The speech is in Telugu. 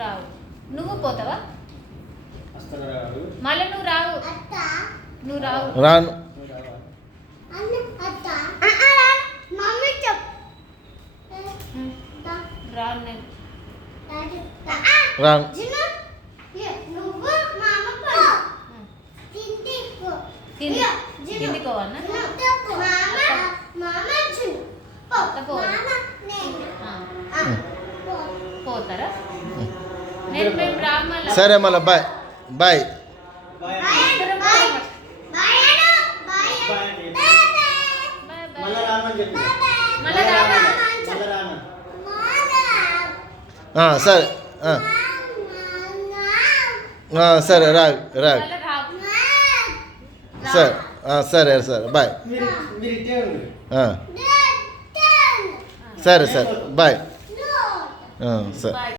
రావు. నువ్వు పోతావా? మళ్ళీ నువ్వు రావు. నువ్వు రావు. రాను. రాను నేను. రాను. తిండికోవన్నా పోతారా? నేను మేము రామల్ల. సరే మళ్ళీ బాయ్ బాయ్. సరే సరే రాగు రాగు. సరే సరే సరే బాయ్. సరే సరే బాయ్. సరే.